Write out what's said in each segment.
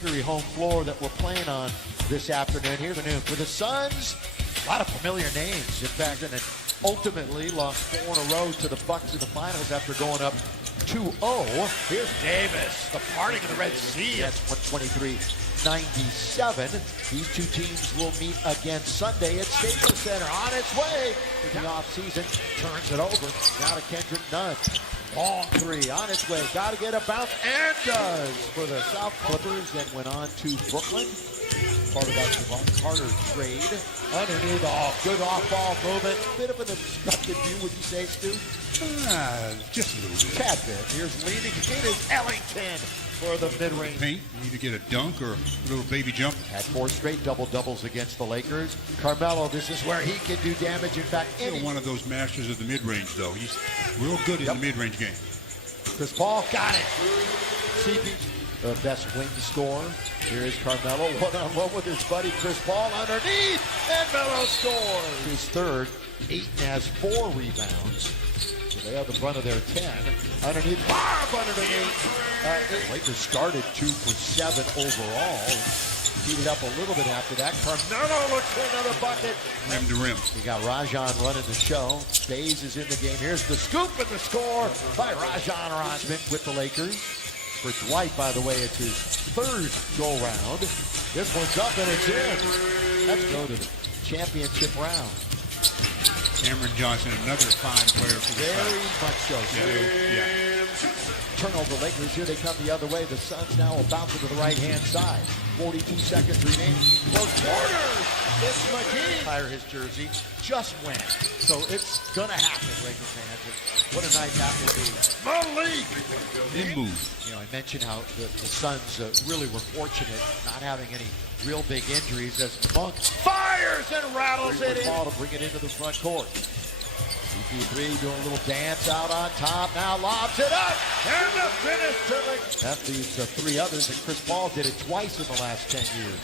home floor that we're playing on this afternoon. For the Suns, a lot of familiar names. In fact, and ultimately lost 4 in a row to the Bucks in the finals after going up 2-0. Here's Davis, the parting of the Red Sea. That's 123-97. These two teams will meet again Sunday at Staples Center. On its way to the offseason, turns it over. Now to Kendrick Nunn. Long three on its way. Got to get a bounce, and does for the South Clippers. Then went on to Brooklyn. Part of that Javon Carter trade. Underneath, good off-ball movement. Bit of an obstructed view, would you say, Stu? Just a little bit. Tad bit. Here's leading. It is Ellington for the mid-range. Paint. You need to get a dunk or a little baby jump. Had 4 straight double-doubles against the Lakers. Carmelo, this is where he can do damage. In fact, Still one of those masters of the mid-range, though. He's real good in the mid-range game. Chris Paul got it. CP, the best wing scorer. Here is Carmelo, one-on-one with his buddy Chris Paul underneath, and Melo scores. His third. Ayton has 4 rebounds. So they have the brunt of their 10. Underneath, Barb underneath. Lakers started 2 for 7 overall. Heated up a little bit after that. Carmelo looks for another bucket. Rim to rim. You got Rajon running the show. Bays is in the game. Here's the scoop and the score by Rajon Rondo with the Lakers. For Dwight, by the way, it's his 3rd go-round. This one's up and it's in. Let's go to the championship round. Cameron Johnson, another fine player for the Very much so. Yeah. Turnover Lakers. Here they come the other way. The Suns now about to the right-hand side. 42 seconds remaining. Close quarters. It's McGee. Fire his jersey. Just went. So it's going to happen, Lakers fans. What a night that will be. Malik! They move. You know, I mentioned how the Suns really were fortunate not having any real big injuries as Monk fires and rattles it in. Ball to bring it into the front court. CP3 doing a little dance out on top. Now lobs it up. And the finish to the... That leaves 3 others, and Chris Paul did it twice in the last 10 years.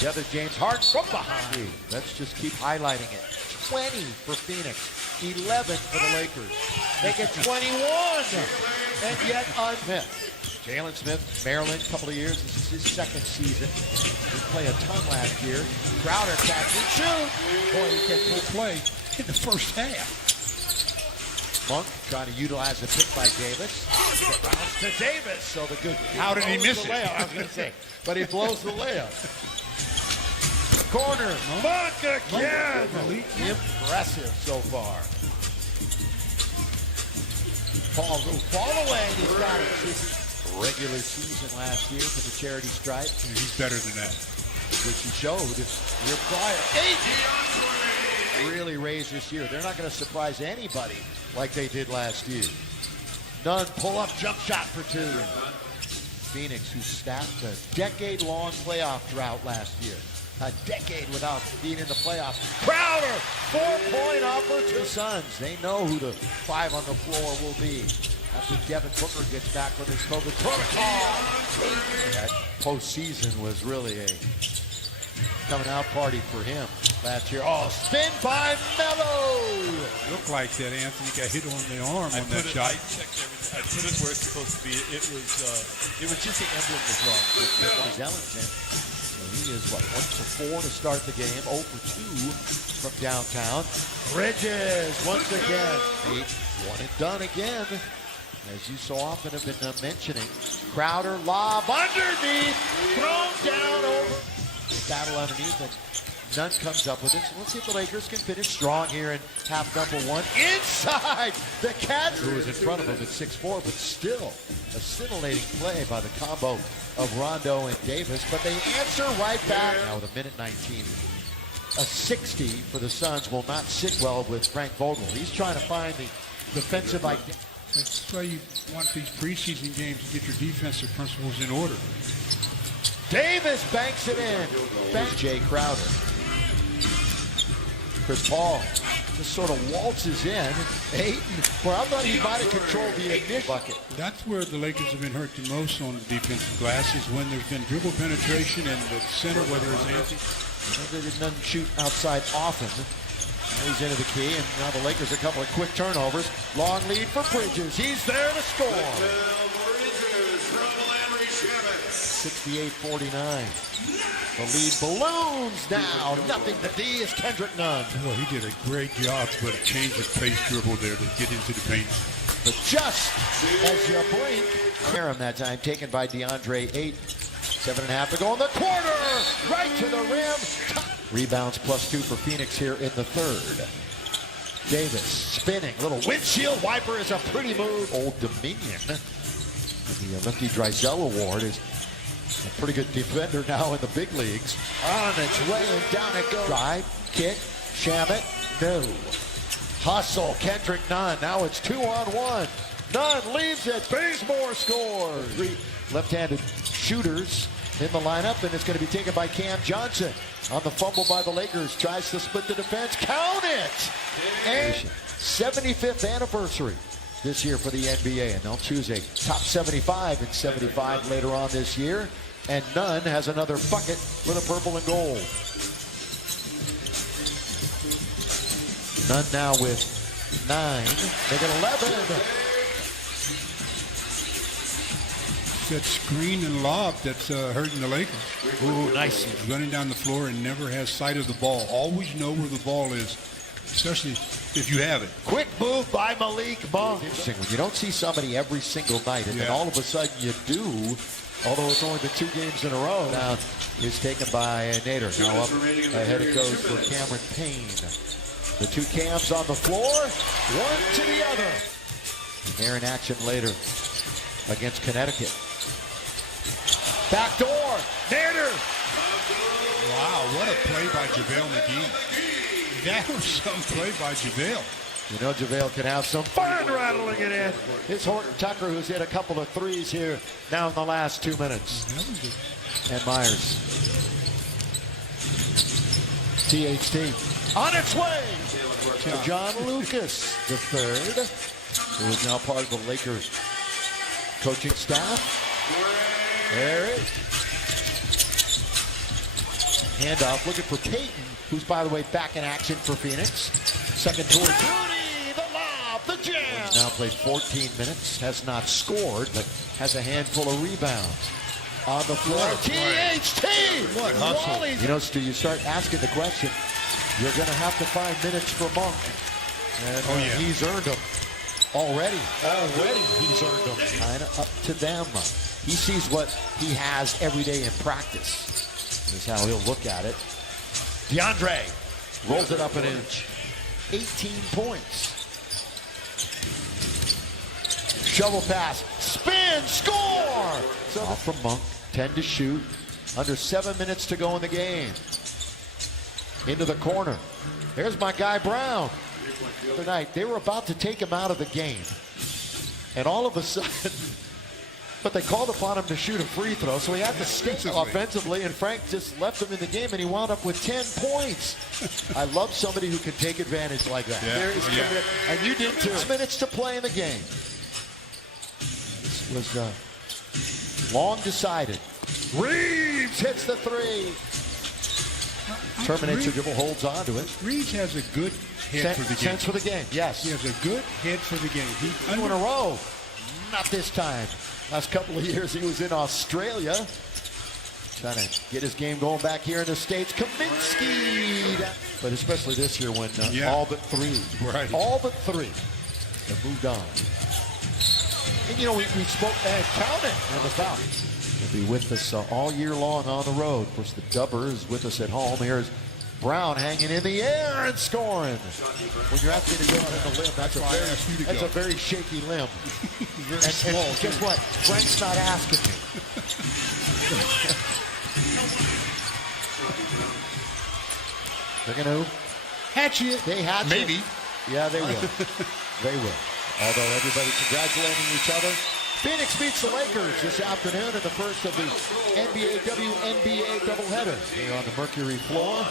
The other, James Harden from behind. Let's just keep highlighting it. 20 for Phoenix. 11 for the Lakers. Make it 21. And yet unmissed. Jalen Smith, Maryland, couple of years. This is his 2nd season. He played a ton last year. Crowder catches, shoot. Boy, he can play In the first half. Monk trying to utilize the pick by Davis. It bounce to Davis. So the good. How did he miss it? Layup, I was going to say, but he blows the layup. Corner, Monk again. Impressive so far. Paul will fall away, and he's got it. Regular season last year for the charity stripe. He's better than that. Which he showed year prior. 8 really raised this year. They're not going to surprise anybody like they did last year. Nunn pull-up jump shot for 2. Phoenix, who staffed a decade-long playoff drought last year. A decade without being in the playoffs. Crowder, 4-point offer to the Suns. They know who the 5 on the floor will be. After Devin Booker gets back with his COVID protocol. That postseason was really a coming out party for him last year. Oh, spin by Melo. Looked like that Anthony got hit on the arm on that shot. I checked everything. I put it where it's supposed to be. It was just the emblem was wrong. He's Ellington. So he is, 1 for 4 to start the game. 0 for 2 from downtown. Bridges once again. 1 and done again. As you so often have been mentioning, Crowder lob underneath, thrown down over. Battle underneath, and Nunn comes up with it. So let's see if the Lakers can finish strong here in half number 1. Inside the Cats, who was in front of him at 6'4", but still a scintillating play by the combo of Rondo and Davis. But they answer right back. Now with 1:19. A 60 for the Suns will not sit well with Frank Vogel. He's trying to find the defensive identity. That's why you want these preseason games to get your defensive principles in order. Davis banks it in. Jay Crowder. Chris Paul just sort of waltzes in. Ayton, well, I thought he might have controlled the initial bucket. That's where the Lakers have been hurt the most on the defensive glass, is when there's been dribble penetration in the center, whether it's Anthony. They didn't shoot outside often. He's into the key, and now the Lakers a couple of quick turnovers. Long lead for Bridges. He's there to score. 68-49. The lead balloons now. Nothing to D is Kendrick Nunn. Well, he did a great job, but a change of pace dribble there to get into the paint. But just as you blink, Karam that time taken by DeAndre 8. 7.5 to go in the quarter. Right to the rim. Rebounds +2 for Phoenix here in the third. Davis spinning. Little windshield wiper is a pretty move. Old Dominion. The Lindy Drysdale Award is a pretty good defender now in the big leagues. On its way and down it goes. Drive, kick, Shamit, no. Hustle, Kendrick Nunn. Now it's 2-on-1. Nunn leaves it. Bazemore scores. Three left-handed shooters in the lineup, and it's going to be taken by Cam Johnson. On the fumble by the Lakers. Tries to split the defense. Count it! And 75th anniversary this year for the NBA, and they'll choose a top 75 and 75 later on this year. And Nunn has another bucket with a purple and gold. Nunn now with 9. They get 11. That screen and lob that's hurting the Lakers. Ooh, nice. He's running down the floor and never has sight of the ball. Always know where the ball is, especially if you have it. Quick move by Malik Monk. Interesting when you don't see somebody every single night, and then all of a sudden you do. Although it's only been 2 games in a row. Now is taken by Nader. Now up ahead it goes for Cameron Payne. The 2 Cams on the floor, one to the other. And they're in action later against Connecticut. Back door, Nader. Wow, what a play by JaVale McGee. That was some play by JaVale. You know JaVale can have some fun rattling it in. It's Horton Tucker who's hit a couple of threes here now in the last 2 minutes. And Myers. THT on its way to John Lucas the third, who is now part of the Lakers coaching staff. There it is. Handoff looking for Payton, who's, by the way, back in action for Phoenix. Second towards Rudy, the lob, the jam. He's now played 14 minutes, has not scored, but has a handful of rebounds. On the floor, THT! What hustle. You know, Stu, you start asking the question, you're going to have to find minutes for Monk. And he's earned them. Already he's earned them. Kind of up to them. He sees what he has every day in practice. This is how he'll look at it. DeAndre rolls it up an inch. 18 points. Shovel pass. Spin. Score! So off from Monk. 10 to shoot. Under 7 minutes to go in the game. Into the corner. There's my guy Brown. The other night, they were about to take him out of the game. And all of a sudden, but they called upon him to shoot a free throw, so he had to skate offensively, and Frank just left him in the game, and he wound up with 10 points. I love somebody who can take advantage like that. There is commit, and you did too. 6 minutes to play in the game. This was long decided. Reeves hits the 3. Terminates the dribble, holds on to it. Reeves has a good head for the game. Sense for the game, yes. He has a good head for the game. 2 in a row. Not this time. Last couple of years he was in Australia. Trying to get his game going back here in the States. Kaminsky. But especially this year when all but 3. Right. All but 3 have moved on. And you know, we spoke and counted on the foul. He'll be with us all year long on the road. Of course, the Dubber is with us at home. Here's Brown hanging in the air and scoring. When you're asking to go out on the limb, that's a very shaky limb. Very small. And guess what? Frank's not asking me. They're going to hatch you. They hatch Maybe. it. Yeah, they will. They will. Although everybody congratulating each other. Phoenix beats the Lakers this afternoon in the first of the NBA WNBA doubleheader here on the Mercury floor.